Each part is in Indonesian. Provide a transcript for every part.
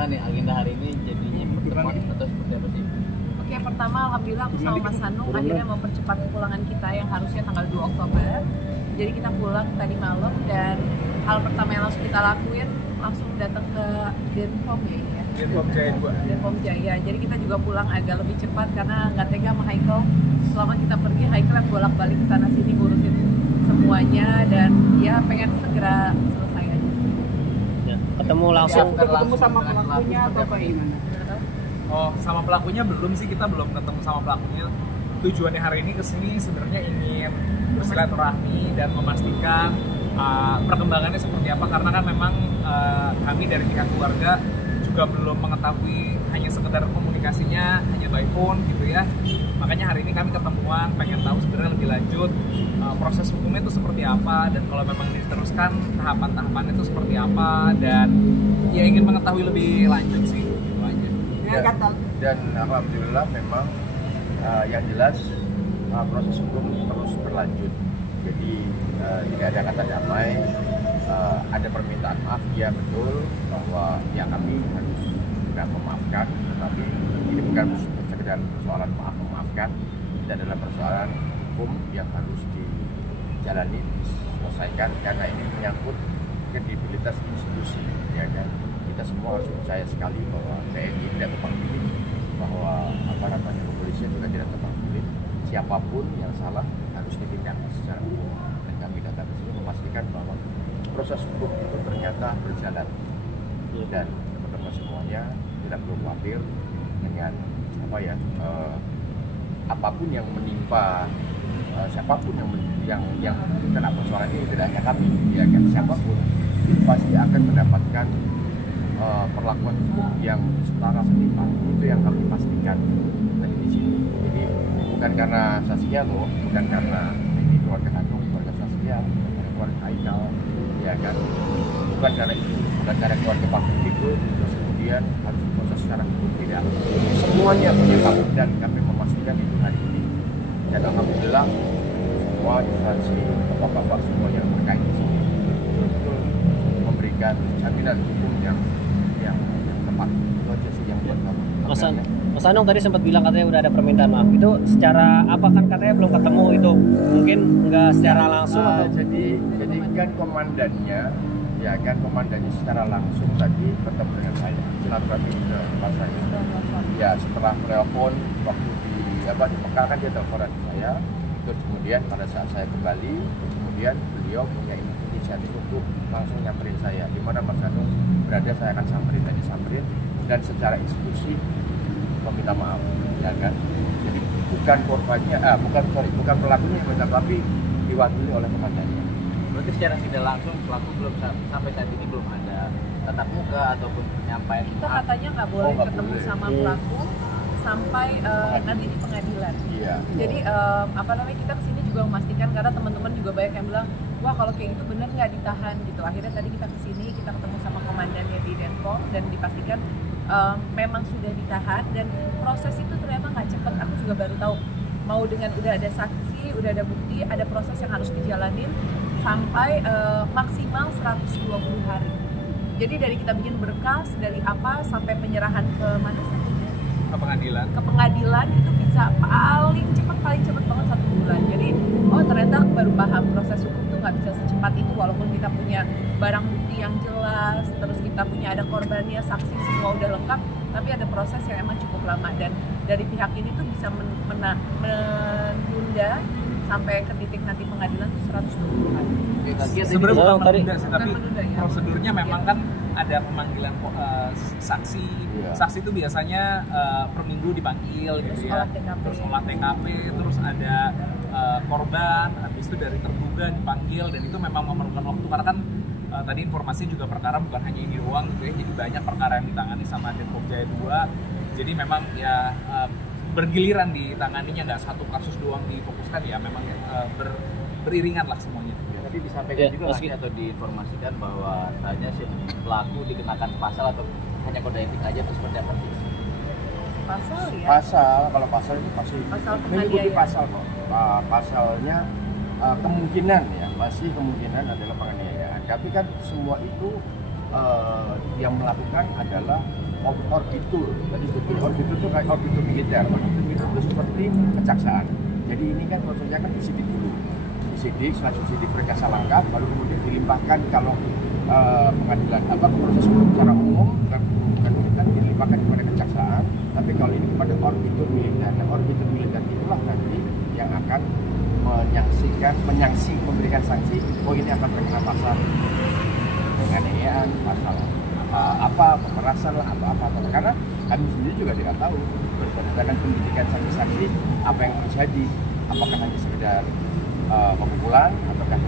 gimana nih agenda hari ini jadinya pertemuan atau seperti apa sih? Oke, pertama alhamdulillah aku sama Mas Hanung akhirnya mempercepat kepulangan kita yang harusnya tanggal 2 Oktober. Jadi kita pulang tadi malam dan hal pertama yang langsung kita lakuin langsung datang ke Denpom ya. Denpom Jaya 2. Denpom Jaya. Jadi kita juga pulang agak lebih cepat karena nggak tega sama Haikal. Selama kita pergi Haikal yang bolak-balik ke sana sini ngurusin semuanya dan ya pengen segera selesai aja sih. Ya, ketemu langsung. Ketemu sama pelakunya atau apa gimana? Oh, sama pelakunya belum sih, kita belum ketemu sama pelakunya. Tujuannya hari ini kesini sebenarnya ingin bersilaturahmi dan memastikan perkembangannya seperti apa, karena kan memang kami dari pihak keluarga juga belum mengetahui, hanya sekedar komunikasinya hanya by phone gitu ya. Makanya hari ini kami ketemuan, pengen tahu sebenarnya lebih lanjut proses hukumnya itu seperti apa, dan kalau memang diteruskan tahapan-tahapannya itu seperti apa, dan ya ingin mengetahui lebih lanjut sih. Ya, dan alhamdulillah memang yang jelas proses hukum terus berlanjut. Jadi tidak ada kata damai, ada permintaan maaf, ya betul bahwa ya kami harus juga memaafkan, tetapi ini bukan sekedar persoalan maaf memaafkan, ini adalah persoalan hukum yang harus dijalani, diselesaikan, karena ini menyangkut kredibilitas institusi, ya kan. Kita semua harus percaya sekali bahwa TNI tidak tebang pilih, bahwa kepolisian juga tidak tebang pilih. Siapapun yang salah harus ditindak secara hukum. Dan kami datang ke sini memastikan bahwa proses hukum itu ternyata berjalan. Dan teman-teman semuanya tidak perlu khawatir dengan apapun yang menimpa siapapun yang kena persoalan ini, tidak hanya kami, ya kan, siapapun itu pasti akan mendapatkan perlakuan hukum yang setara setimpal. Itu yang kami pastikan tadi di sini. Jadi bukan karena Saskia loh, bukan karena ini keluarga Hanung, keluarga Saskia, keluarga Haikal, ya kan, bukan karena itu, bukan karena keluarga Pak Budi, terus kemudian harus diproses secara hukum, tidak. Semuanya punya kami dan kami memastikan itu hari ini. Dan alhamdulillah semua instansi, bapak-bapak semuanya terkait di sini betul-betul memberikan jaminan hukum yang tepat. Itu aja sih yang buat kami. Mas Anung tadi sempat bilang katanya udah ada permintaan maaf. Itu secara apa, kan katanya belum ketemu, itu mungkin nggak secara langsung atau? Jadi kan komandannya, ya kan, komandannya secara langsung tadi bertemu dengan saya, silaturahmi ke tempat saya. Ya setelah telepon waktu di Mekah kan dia telepon saya. Terus kemudian pada saat saya kembali, kemudian beliau punya inisiatif untuk langsung nyamperin saya. Di mana Mas Anung berada, saya akan samperin, dan secara institusi meminta maaf, ya kan. Jadi bukan korbannya, bukan pelakunya yang minta, tapi diwakili oleh komandannya. Berarti secara tidak langsung pelaku belum sampai saat ini belum ada tatap muka ataupun penyampaian. Kita katanya nggak boleh ketemu boleh sama pelaku sampai nanti di pengadilan. Iya. Jadi kita kesini juga memastikan, karena teman-teman juga banyak yang bilang, wah kalau kayak gitu bener nggak ditahan gitu. Akhirnya tadi kita kesini, kita ketemu sama komandannya di Denpom dan dipastikan memang sudah ditahan, dan proses itu ternyata nggak cepat. Aku juga baru tahu, mau dengan udah ada saksi, udah ada bukti, ada proses yang harus dijalanin sampai maksimal 120 hari. Jadi dari kita bikin berkas, dari apa sampai penyerahan ke mana sih? Ke pengadilan itu bisa paling cepat banget 1 bulan. Jadi ternyata aku baru paham proses hukum tuh nggak bisa secepat itu, walaupun kita punya barang bukti yang jelas, terus kita punya ada korbannya, saksi semua udah lengkap, tapi ada proses yang emang cukup lama, dan dari pihak ini tuh bisa menunda sampai ke titik nanti pengadilan tuh 120 hari. Sebenarnya bukan menunda sih, tapi menunda, ya. prosedurnya memang kan ada pemanggilan saksi. Iya. Saksi itu biasanya per minggu dipanggil gitu ya. Terus olah TKP, terus ada korban, habis itu dari terduga dipanggil, dan itu memang memerlukan waktu, karena kan tadi informasi juga perkara bukan hanya ini doang gitu ya, jadi banyak perkara yang ditangani sama Denpom Jaya 2. Jadi memang ya bergiliran ditanganinya, nggak satu kasus doang difokuskan, ya memang beriringan lah semuanya. Tadi disampaikan juga nggak atau diinformasikan bahwa hanya si pelaku dikenakan pasal atau hanya kode etik aja, terus seperti apa? Pasal ya? Kalau pasal itu pasti Pasal mengikuti penganiayaan. pasal kok. Pasalnya kemungkinan adalah penganiayaan. Tapi kan semua itu yang melakukan adalah orbitur. Tadi orbitur itu kayak orbitur militer. Orbitur militer itu seperti kejaksaan. Jadi ini kan prosesnya kan disidik dulu. Disidik, setelah disidik periksa lengkap, baru kemudian dilimpahkan kalau pengadilan proses hukum secara umum kan dilimpahkan kepada kejaksaan. Tapi kalau ini kepada orbitur militer. Nah, orbitur militer itulah nanti yang akan memberikan sanksi. Oh, ini akan terkena pasal penganiayaan, pasal pemerasan lah atau apa. Karena kami sendiri juga tidak tahu berdasarkan pendidikan saksi-saksi apa yang terjadi, apakah hanya sekedar pemukulan ataukah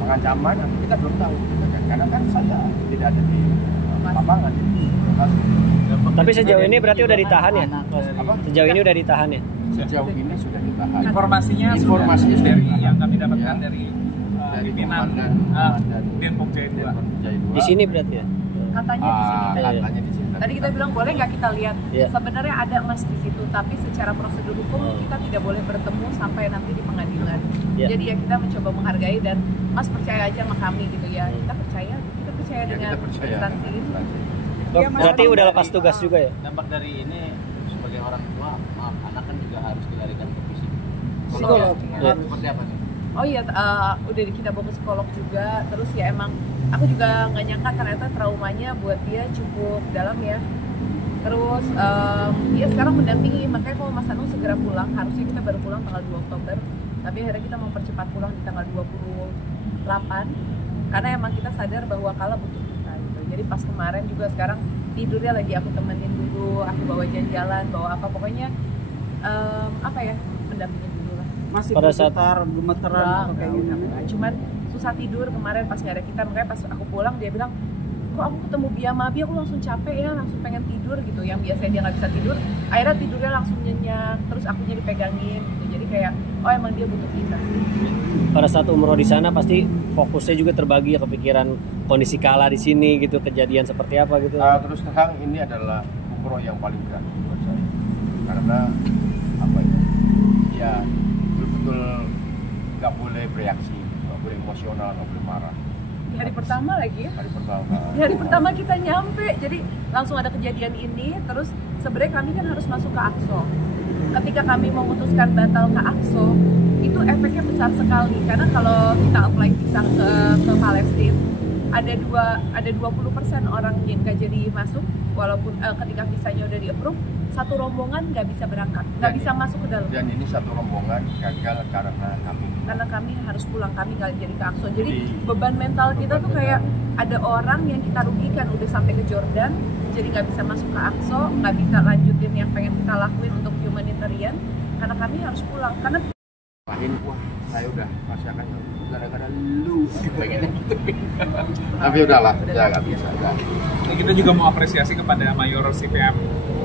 pengancaman, kita belum tahu. Karena kan saya tidak ada di lapangan. Tapi sejauh ini berarti udah ditahan ya? Apa? Sejauh ini udah ditahan ya? Sejauh ini sudah ditahan. Informasinya sudah dari ditahan. yang kami dapatkan Ya. dari Dari pimpinan Komandan Denpom Jaya 2. Di sini berarti ya? Katanya di sini. Katanya di sini. Tadi kita bilang boleh nggak kita lihat? Iya. Sebenarnya ada emas di situ, tapi secara prosedur hukum kita tidak boleh bertemu sampai nanti di pengadilan. Iya. Jadi ya kita mencoba menghargai dan Mas percaya aja sama kami gitu ya. Kita percaya Ya, dengan kita percaya. instansi ini. Oh, berarti udah lepas tugas juga ya? Dampak dari ini sebagai orang tua, maaf, anak kan juga harus dilarikan ke fisik. Psikolog. Ya. Seperti apa sih? Oh iya, udah kita bawa ke psikolog juga. Terus ya emang aku juga nggak nyangka ternyata traumanya buat dia cukup dalam ya. Terus ya sekarang mendampingi, makanya kalau Mas Anung segera pulang, harusnya kita baru pulang tanggal 2 Oktober. Tapi akhirnya kita mempercepat pulang di tanggal 28 karena emang kita sadar bahwa Kala butuh kita gitu. Jadi pas kemarin juga sekarang tidurnya lagi aku temenin dulu, aku bawa jalan-jalan, bawa apa pokoknya mendampingi dulu lah. Masih Pada saat- gemeteran atau kayak gitu. Cuman susah tidur kemarin pas nggak ada kita, makanya pas aku pulang dia bilang, kok aku ketemu Biamabi aku langsung capek ya, langsung pengen tidur gitu. Yang biasanya dia nggak bisa tidur, akhirnya tidurnya langsung nyenyak, terus akunya dipegangin gitu. Jadi kayak, oh emang dia butuh kita. Pada saat umroh di sana pasti fokusnya juga terbagi ya, kepikiran kondisi Kala di sini gitu, kejadian seperti apa gitu. Terus terang ini adalah umroh yang paling berat buat saya. Karena ya betul-betul nggak boleh bereaksi, nggak boleh emosional, nggak boleh marah. Di hari pertama lagi ya. Hari pertama. Di hari pertama kita nyampe, jadi langsung ada kejadian ini. Terus sebenarnya kami kan harus masuk ke Aqsa. Ketika kami memutuskan batal ke Aqsa, itu efeknya besar sekali. Karena kalau kita apply visa ke Palestina, ada 20% orang yang nggak jadi masuk, walaupun ketika visanya udah di-approve, satu rombongan nggak bisa berangkat, nggak bisa masuk ke dalam. Dan ini satu rombongan gagal karena kami Harus pulang, kami nggak jadi ke Aqsa. Jadi Jadi, beban mental kita tuh kayak ada orang yang kita rugikan udah sampai ke Jordan, jadi nggak bisa masuk ke Aqsa, nggak bisa lanjutin yang pengen kita lakuin untuk humanitarian, karena kami harus pulang. Karena wah saya udah merasakan gara-gara lu pengennya gitu. Tapi udahlah, ya nggak bisa. Udah. Jadi kita juga mau apresiasi kepada Mayor CPM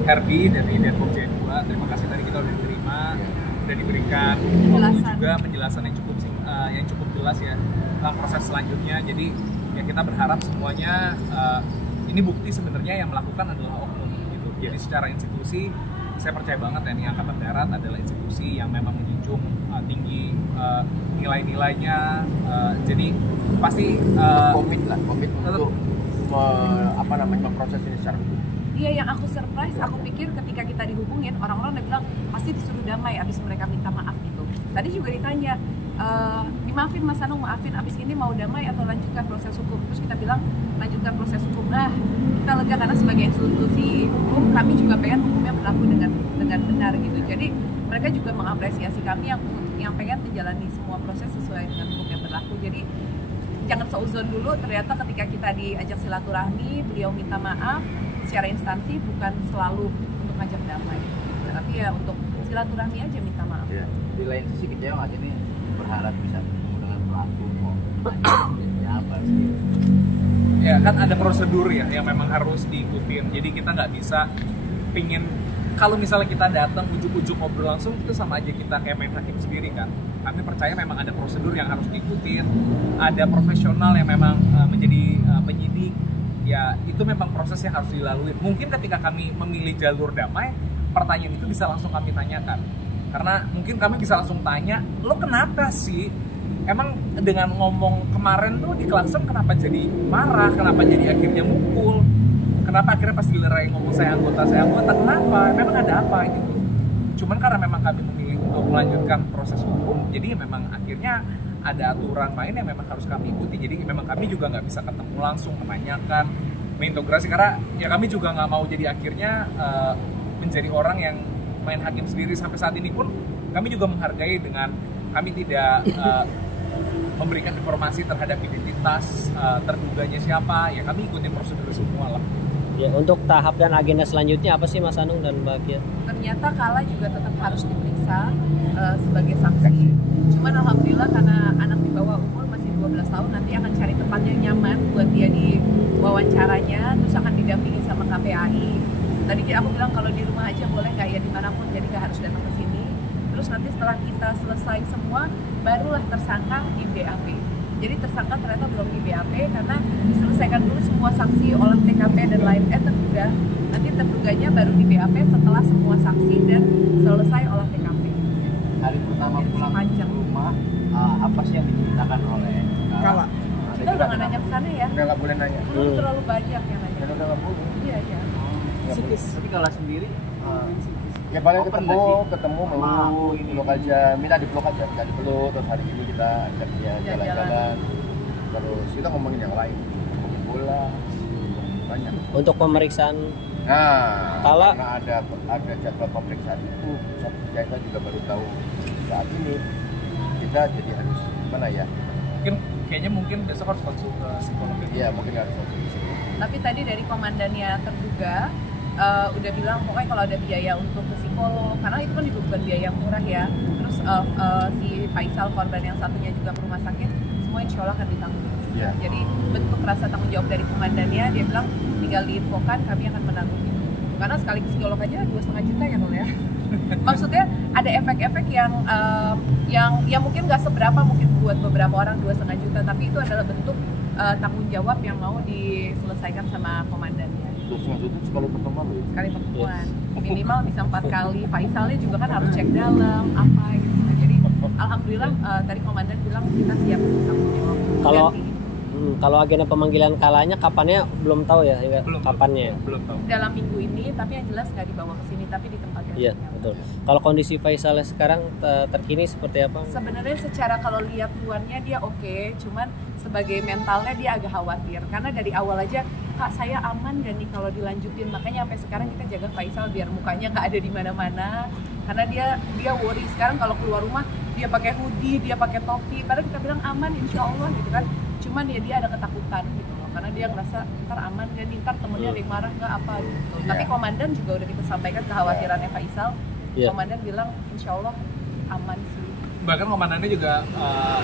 Herdi dari Denpom Jaya 2. Terima kasih tadi kita udah diterima, udah diberikan waktu juga penjelasan yang cukup jelas ya proses selanjutnya. Jadi ya kita berharap semuanya ini bukti sebenarnya yang melakukan adalah oknum gitu. Jadi secara institusi saya percaya banget TNI Angkatan Darat adalah institusi yang memang menjunjung tinggi nilai-nilainya. Jadi pasti komit untuk memproses ini secara hukum. dia yang aku surprise, aku pikir ketika kita dihubungin, orang-orang udah bilang pasti disuruh damai abis mereka minta maaf gitu. Tadi juga ditanya, dimaafin Mas Anung, maafin abis ini mau damai atau lanjutkan proses hukum. Terus kita bilang lanjutkan proses hukum. Nah, kita lega karena sebagai institusi hukum kami juga pengen hukumnya berlaku dengan benar gitu. Jadi mereka juga mengapresiasi kami yang pengen menjalani semua proses sesuai dengan hukum yang berlaku. Jadi jangan seuzon dulu, ternyata ketika kita diajak silaturahmi, beliau minta maaf secara instansi, bukan selalu untuk ngajak damai, tapi ya untuk silaturahmi aja minta maaf. Ya. Di lain sisi kecewa nggak sih nih, berharap bisa ketemu dengan pelaku kok lanjutnya apa sih? ya kan ada prosedur ya yang memang harus diikutin. Jadi kita nggak bisa pingin kalau misalnya kita datang ujuk-ujuk ngobrol langsung, itu sama aja kita kayak main hakim sendiri kan. Kami percaya memang ada prosedur yang harus diikutin, ada profesional yang memang menjadi penyidik. Ya itu memang proses yang harus dilalui. Mungkin ketika kami memilih jalur damai, pertanyaan itu bisa langsung kami tanyakan. Karena mungkin kami bisa langsung tanya, lo kenapa sih? Emang dengan ngomong kemarin tuh di klakson kenapa jadi marah? Kenapa jadi akhirnya mukul? kenapa akhirnya pas dilerai ngomong saya anggota kenapa, memang ada apa gitu. Cuman karena memang kami memilih untuk melanjutkan proses hukum, jadi memang akhirnya ada aturan main yang memang harus kami ikuti. Jadi memang kami juga nggak bisa ketemu langsung menanyakan, mengintegrasi, karena ya kami juga nggak mau jadi akhirnya menjadi orang yang main hakim sendiri. Sampai saat ini pun kami juga menghargai dengan kami tidak memberikan informasi terhadap identitas terduganya siapa, ya kami ikutin prosedur semua lah. Ya, untuk tahap dan agenda selanjutnya apa sih Mas Anung dan Mbak Kia? Ternyata Kala juga tetap harus diperiksa sebagai saksi. Cuman alhamdulillah karena anak di bawah umur masih 12 tahun, nanti akan cari tempat yang nyaman buat dia di wawancaranya, terus akan didampingi sama KPAI. Tadi aku bilang kalau di rumah aja boleh nggak, ya dimanapun, jadi nggak harus datang ke sini. Terus nanti setelah kita selesai semua, barulah tersangka di BAP. Jadi tersangka ternyata belum di BAP karena diselesaikan dulu semua saksi, olah TKP dan lain terduga. Nanti terduganya baru di BAP setelah semua saksi dan selesai olah TKP. Hari pertama pulang ke rumah, apa sih yang diceritakan oleh Kala? Kita udah nggak nanya ke sana ya. Udah nggak boleh nanya. Belum terlalu banyak yang nanya. Dan udah nggak boleh. Iya, iya. Tapi Kala sendiri Ya paling open ketemu nggak mau peluk aja, minta dipeluk aja, minta dipeluk. Terus hari ini kita ajak dia jalan-jalan. Terus kita ngomongin yang lain, ngomongin bola, banyak. Untuk pemeriksaan Nah, Kala, karena ada jadwal pemeriksaan itu, saya juga baru tahu saat ini. Kita jadi harus gimana ya? Mungkin besok harus konsul ke psikolog. Iya, mungkin harus konsul. Tapi tadi dari komandannya terduga udah bilang pokoknya kalau ada biaya untuk ke psikolog, karena itu kan juga bukan biaya yang murah ya. Terus si Faisal korban yang satunya juga ke rumah sakit, semua insya Allah akan ditanggung. Yeah. Jadi bentuk rasa tanggung jawab dari komandannya, dia bilang tinggal diinfokan, kami akan menanggung itu. Karena sekali ke psikolog aja 2,5 juta ya kalau ya. Maksudnya ada efek-efek yang mungkin nggak seberapa mungkin buat beberapa orang 2,5 juta, tapi itu adalah bentuk tanggung jawab yang mau diselesaikan sama komandannya. Terus itu sekali pertemuan loh. Sekali pertemuan minimal bisa 4 kali. Faisalnya juga kan harus cek dalam apa gitu. Jadi alhamdulillah tadi komandan bilang kita siap tanggung jawab. Kalau agenda pemanggilan Kalanya kapannya belum tahu ya, kapannya? Belum tahu. Dalam minggu ini, tapi yang jelas nggak dibawa ke sini, tapi di tempat yang Iya, betul. Kalau kondisi Faisal sekarang terkini seperti apa? Sebenarnya secara kalau lihat luarnya dia oke, cuman sebagai mentalnya dia agak khawatir karena dari awal aja, Kak saya aman gak nih kalau dilanjutin, makanya sampai sekarang kita jaga Faisal biar mukanya nggak ada di mana-mana, karena dia worry sekarang kalau keluar rumah dia pakai hoodie, dia pakai topi, padahal kita bilang aman insya Allah gitu kan, cuman ya dia ada ketakutan gitu loh, karena dia ngerasa ntar aman gak nih, ntar temennya ada yang marah nggak apa gitu. Tapi komandan juga udah kita sampaikan kekhawatirannya Faisal, komandan bilang insya Allah aman sih. Bahkan komandannya juga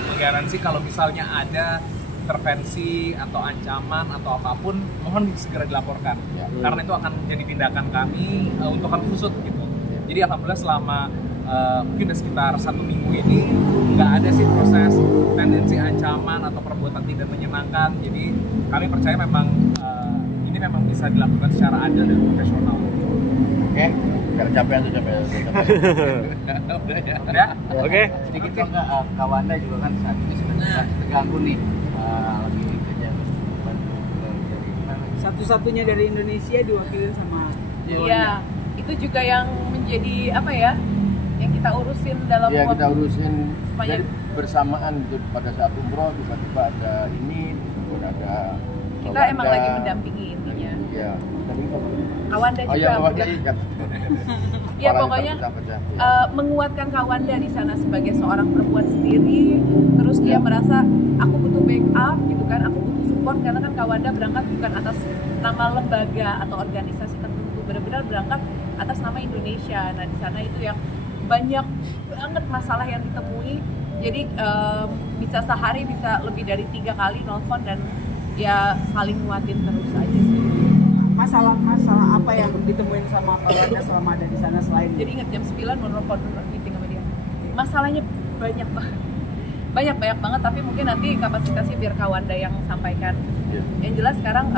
menggaransi kalau misalnya ada intervensi atau ancaman atau apapun, mohon segera dilaporkan. Karena itu akan jadi tindakan kami untuk kami usut gitu. Jadi alhamdulillah selama mungkin udah sekitar 1 minggu ini nggak ada sih proses tendensi ancaman atau perbuatan tidak menyenangkan. Jadi kami percaya memang ini memang bisa dilakukan secara adil dan profesional. Oke, karena capek. Ya? Oke. sedikit dong nggak, Kawanda juga kan saat ini sebenarnya terganggu nih, lagi kerja bantu dari mana? Satu-satunya dari Indonesia diwakilin sama Iya, itu juga yang menjadi apa ya? Yang kita urusin dalam Ya waktu kita urusin sepanjang jadi bersamaan gitu, pada saat umroh tiba-tiba ada ini, disebut ada kita emang lagi mendampingi intinya. Iya, Kawanda juga. Oh iya, Kawanda udah- juga. Ya pokoknya menguatkan Kawanda di sana sebagai seorang perempuan sendiri, terus dia merasa aku butuh backup gitu kan, aku butuh support karena kan Kawanda berangkat bukan atas nama lembaga atau organisasi tertentu, benar-benar berangkat atas nama Indonesia. Nah di sana itu yang banyak banget masalah yang ditemui, jadi bisa sehari bisa lebih dari 3 kali nelfon dan ya saling nguatin terus aja sih. masalah apa yang ditemuin sama Kawanda selama ada di sana selain Jadi ingat jam 9 mau nelfon meeting sama dia. Masalahnya banyak banget, tapi mungkin nanti kapasitasnya biar Kawanda yang sampaikan. Yang jelas sekarang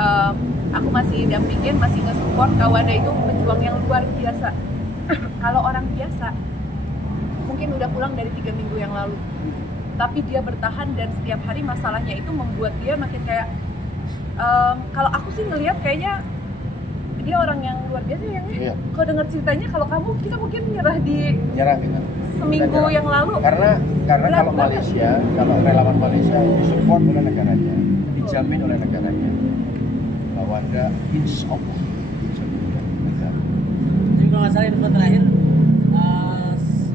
aku masih dampingin, masih nge-support. Kawanda itu pejuang yang luar biasa. Kalau orang biasa mungkin udah pulang dari 3 minggu yang lalu, tapi dia bertahan dan setiap hari masalahnya itu membuat dia makin kayak kalau aku sih ngelihat kayaknya dia orang yang luar biasa yang Iya. kalau dengar ceritanya kalau kamu kita mungkin nyerah di Nyerah kita. seminggu Kita nyerah. yang lalu. Karena Berat kalau banget. Malaysia, kalau relawan Malaysia disupport oleh negaranya, dijamin oleh negaranya bahwa Anda insya Allah negara. Jadi kalau nggak salah info terakhir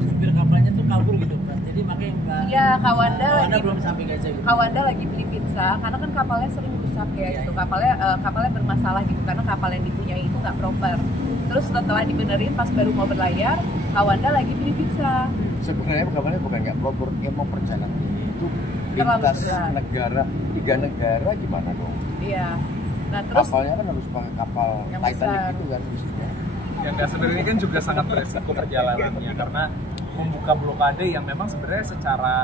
supir kapalnya tuh kabur gitu kan. Jadi makanya nggak. Iya, Kawanda lagi belum sampai Gaza gitu. Kawanda lagi beli pizza karena kan kapalnya sering rusak ya Iya, gitu. iya. Kapalnya bermasalah gitu karena kapal yang dipunyai itu nggak proper. Terus setelah dibenerin pas baru mau berlayar, Kawanda lagi beli pizza. Sebenarnya kapalnya bukan nggak proper, emang perjalanan itu Terlalu lintas berat. negara, 3 negara gimana dong? Iya. Nah terus Kapalnya kan harus pakai kapal Yang Titanic besar. itu kan mestinya. Yang nggak sebenarnya kan juga sangat beresiko perjalanannya karena membuka blokade yang memang sebenarnya secara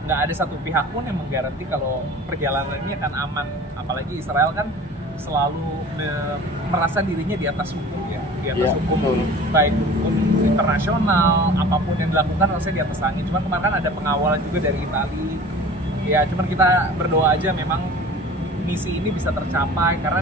nggak ada satu pihak pun yang menggaranti kalau perjalanan ini akan aman. Apalagi Israel kan selalu merasa dirinya di atas hukum ya, di atas Iya, hukum betul. baik hukum internasional, apapun yang dilakukan rasanya di atas angin. Cuman kemarin kan ada pengawalan juga dari Italia. Ya, cuman kita berdoa aja memang misi ini bisa tercapai karena